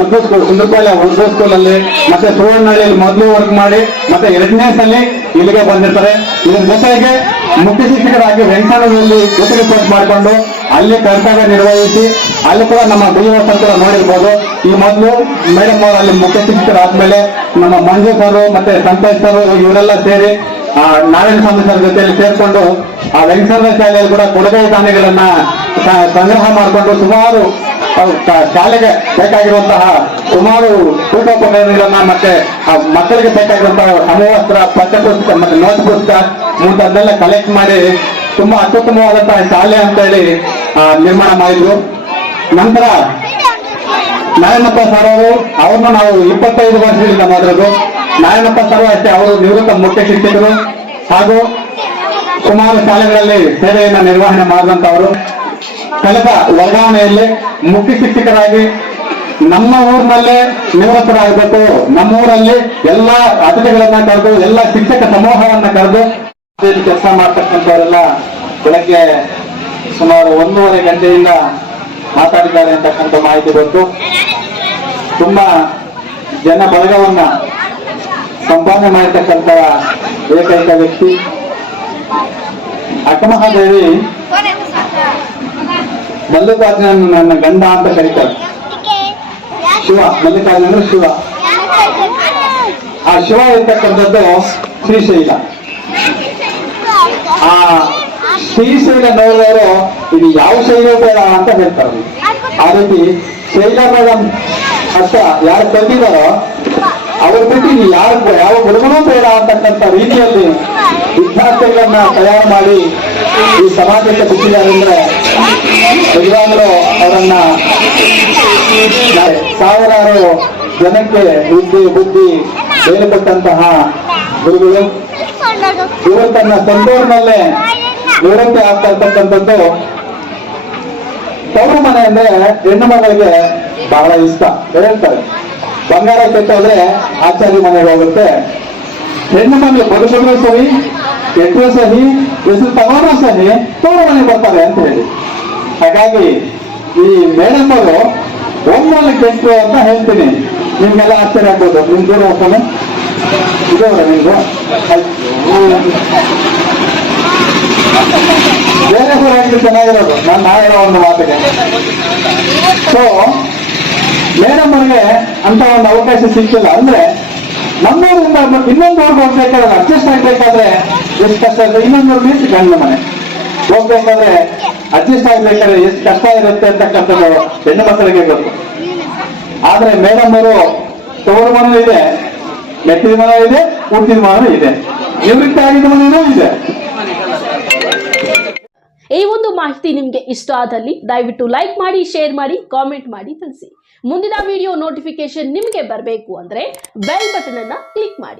ಉರ್ದು ಸ್ಕೂಲ್ ಕುಂದಕೋಲೆ ಉರ್ದು ಸ್ಕೂಲಲ್ಲಿ ಮತ್ತೆ ಸುವರ್ಣಹಳ್ಳಿಯಲ್ಲಿ ಮೊದಲು ವರ್ಕ್ ಮಾಡಿ ಮತ್ತೆ ಎರಡನೇ ಸಲ ಇಲ್ಲಿಗೆ ಬಂದಿರ್ತಾರೆ. ಇದ್ರ ಜೊತೆಗೆ ಮುಖ್ಯ ಶಿಕ್ಷಕರಾಗಿ ವೆಂಕಟದಲ್ಲಿ ಜೊತೆಗೆ ಪೋಸ್ಟ್ ಮಾಡಿಕೊಂಡು ಅಲ್ಲಿ ಕರ್ತವ್ಯ ನಿರ್ವಹಿಸಿ, ಅಲ್ಲಿ ಕೂಡ ನಮ್ಮ ಬಿಜೆಪಿ ಅಂತ ನೋಡಿರ್ಬೋದು. ಈ ಮೊದಲು ಮೇಡಮ್ ಅವರು ಅಲ್ಲಿ ಮುಖ್ಯ ಶಿಕ್ಷಕರಾದ್ಮೇಲೆ ನಮ್ಮ ಮಂಜು ಸರ್ ಮತ್ತೆ ಸಂತೋಷ್ ಸರ್ ಇವರೆಲ್ಲ ಸೇರಿ, ಆ, ನಾರಾಯಣ ಸ್ವಾಮಿ ಸರ್ ಜೊತೆಯಲ್ಲಿ ಸೇರ್ಕೊಂಡು ಆ ವೆಂಕಟೇಶ್ವರ ಶಾಲೆಯಲ್ಲಿ ಕೂಡ ಕೊಡುಗೆ ದಾನಿಗಳನ್ನ ಸಂಗ್ರಹ ಮಾಡಿಕೊಂಡು ಸುಮಾರು ಶಾಲೆಗೆ ಬೇಕಾಗಿರುವಂತಹ ಸುಮಾರು ಊಟೋಪಕರಣಗಳನ್ನ ಮತ್ತೆ ಮಕ್ಕಳಿಗೆ ಬೇಕಾಗಿರುವಂತಹ ಸಮವಸ್ತ್ರ, ಪಠ್ಯಪುಸ್ತಕ ಮತ್ತೆ ನೋಟ್ ಪುಸ್ತಕ ಮುಂತಾದನ್ನೆಲ್ಲ ಕಲೆಕ್ಟ್ ಮಾಡಿ ತುಂಬಾ ಅತ್ಯುತ್ತಮವಾದಂತಹ ಶಾಲೆ ಅಂತ ಹೇಳಿ ನಿರ್ಮಾಣ ಮಾಡಿದ್ರು. ನಂತರ ನಾರಾಯಣಪ್ಪ ಸರ್ ಅವರು, ಅವ್ರನ್ನ ನಾವು ಇಪ್ಪತ್ತೈದು ವರ್ಷದಿಂದ ಮಾಡಿರೋದು. ನಾರಾಯಣಪ್ಪ ಸರ್ ಅಷ್ಟೇ, ಅವರು ನಿವೃತ್ತ ಮುಖ್ಯ ಶಿಕ್ಷಕರು. ಹಾಗೂ ಸುಮಾರು ಶಾಲೆಗಳಲ್ಲಿ ಸೇವೆಯನ್ನ ನಿರ್ವಹಣೆ ಮಾಡಿದಂತವರು ಕಳೆದ ವರ್ಗಾವಣೆಯಲ್ಲಿ ಮುಖ್ಯ ಶಿಕ್ಷಕರಾಗಿ ನಮ್ಮ ಊರಿನಲ್ಲೇ ನಿವೃತ್ತರಾಗಬೇಕು. ನಮ್ಮ ಊರಲ್ಲಿ ಎಲ್ಲ ಅತಿಥಿಗಳನ್ನ ಕರೆದು, ಎಲ್ಲ ಶಿಕ್ಷಕ ಸಮೂಹವನ್ನ ಕರೆದು ಕೆಲಸ ಮಾಡ್ತಕ್ಕಂಥವರೆಲ್ಲ ಬೆಳಗ್ಗೆ ಸುಮಾರು ಒಂದೂವರೆ ಗಂಟೆಯಿಂದ ಮಾತಾಡಿದ್ದಾರೆ ಅಂತಕ್ಕಂಥ ಮಾಹಿತಿ ಬಂತು. ತುಂಬಾ ಜನ ಬಳಗವನ್ನ ಸಂಪಾದನೆ ಮಾಡಿರ್ತಕ್ಕಂಥ ಏಕೈಕ ವ್ಯಕ್ತಿ ಅಕ್ಕಮಹಾದೇವಿ ಮಲ್ಲಿಕಾರ್ಜುನ ನನ್ನ ಗಂಡ ಅಂತ ಕರೀತಾರೆ. ಶಿವ ಮಲ್ಲಿಕಾರ್ಜುನ ಶಿವ. ಆ ಶಿವ ಇರ್ತಕ್ಕಂಥದ್ದು ಶ್ರೀಶೈಲ. ಶ್ರೀಶೈಲ ನೋಡಿದವರು ಇದು ಯಾವ ಶೈಲ ಬೇಡ ಅಂತ ಹೇಳ್ತಾರೆ. ಆ ರೀತಿ ಶೈಲ ಮೇಡಮ್ ಅರ್ಥ ಯಾರು ಕಲ್ತಿದಾರೋ ಅವ್ರ ಬಿಟ್ಟು ಇದು ಯಾರು ಯಾವ ಗುರುಗಳು ಬೇಡ ಅಂತಕ್ಕಂಥ ರೀತಿಯಲ್ಲಿ ವಿದ್ಯಾರ್ಥಿಗಳನ್ನ ತಯಾರು ಮಾಡಿ ಈ ಸಮಾಜಕ್ಕೆ ಅಂದ್ರೆ ನಿಜವಾಗ್ಲೂ ಅವರನ್ನ ಸಾವಿರಾರು ಜನಕ್ಕೆ ಬುದ್ಧಿ ಬುದ್ಧಿ ಹೇಳಿಕೊಟ್ಟಂತಹ ಗುರುಗಳು ಇವರು ತನ್ನ ಸಂದೂರಿನಲ್ಲೇ ನಿವೃತ್ತಿ ಆಗ್ತಾ ಇರ್ತಕ್ಕಂಥದ್ದು ತವರು ಮನೆ ಅಂದ್ರೆ ಹೆಣ್ಣು ಮಗಳಿಗೆ ಬಹಳ ಇಷ್ಟ. ಹೇಳ್ತಾರೆ. ಬಂಗಾರ ಕೆಟ್ಟೋದ್ರೆ ಆಚಾರ್ಯ ಮನೆಗೆ ಹೋಗುತ್ತೆ. ಹೆಣ್ಣು ಮನೆ ಬದುಕಿದ್ರು ಸರಿ, ಕೆಟ್ಟರು ಸರಿ ಹೆಸರು ತಗೊಂಡ್ರು ಸರಿ, ತವರು ಮನೆಗೆ ಬರ್ತಾರೆ ಅಂತ ಹೇಳಿ. ಹಾಗಾಗಿ ಈ ಮೇಡಮ್ ಅವರು ಒಮ್ಮಲ್ಲಿ ಅಂತ ಹೇಳ್ತೀನಿ. ನಿಮ್ಗೆಲ್ಲ ಆಶ್ಚರ್ಯ ಆಗ್ಬೋದು. ನಿಮ್ ದೂರ ಹೋಗ್ತಾನೆ. ಇದವರ ನಿಮ್ದು. ಬೇರೆ ಹಾಕಿದ್ರೆ ಚೆನ್ನಾಗಿರೋದು. ನಾನು ನಾ ಹೇಳೋ ಒಂದು ಮಾತಿಗೆ. ಸೊ ಮೇಡಮ್ ಅಂತ ಒಂದು ಅವಕಾಶ ಸಿಕ್ಕಿಲ್ಲ ಅಂದ್ರೆ ನಮ್ಮೂರಿಂದ ಇನ್ನೊಂದು ಊರಿಗೆ ಹೋಗ್ಬೇಕಾದ್ರೆ ಅಡ್ಜಸ್ಟ್ ಆಗ್ಬೇಕಾದ್ರೆ ಎಷ್ಟು ಕಷ್ಟ ಇದೆ ಇನ್ನೊಂದು ಮೀಸ್ ಗಂಡ ಮನೆ. ಹೋಗ್ಬೇಕಾದ್ರೆ ಅಡ್ಜಸ್ಟ್ ಆಗ್ಬೇಕಾದ್ರೆ ಎಷ್ಟು ಕಷ್ಟ ಇರುತ್ತೆ ಅಂತಕ್ಕಂಥದ್ದು ಹೆಣ್ಣು ಮಕ್ಕಳಿಗೆ ಗೊತ್ತು. ಆದ್ರೆ ಮೇಡಮ್ ಅವರು ತವರು ಮನೆ ಇದೆ. ಮೆಟ್ಟಿದ ಮರ ಇದೆ ಹುಟ್ಟಿದ ಮರ ಇದೆ. ನಿವೃತ್ತಿ ಮನೆಯೂ ಇದೆ
ಈ ಒಂದು ಮಾಹಿತಿ ನಿಮಗೆ ಇಷ್ಟ ಆದಲ್ಲಿ ದಯವಿಟ್ಟು ಲೈಕ್ ಮಾಡಿ ಶೇರ್ ಮಾಡಿ ಕಾಮೆಂಟ್ ಮಾಡಿ ತಿಳಿಸಿ. ಮುಂದಿನ ವಿಡಿಯೋ ನೋಟಿಫಿಕೇಶನ್ ನಿಮಗೆ ಬರಬೇಕು ಅಂದ್ರೆ ಬೆಲ್ ಬಟನ್ ಅನ್ನು ಕ್ಲಿಕ್ ಮಾಡಿ.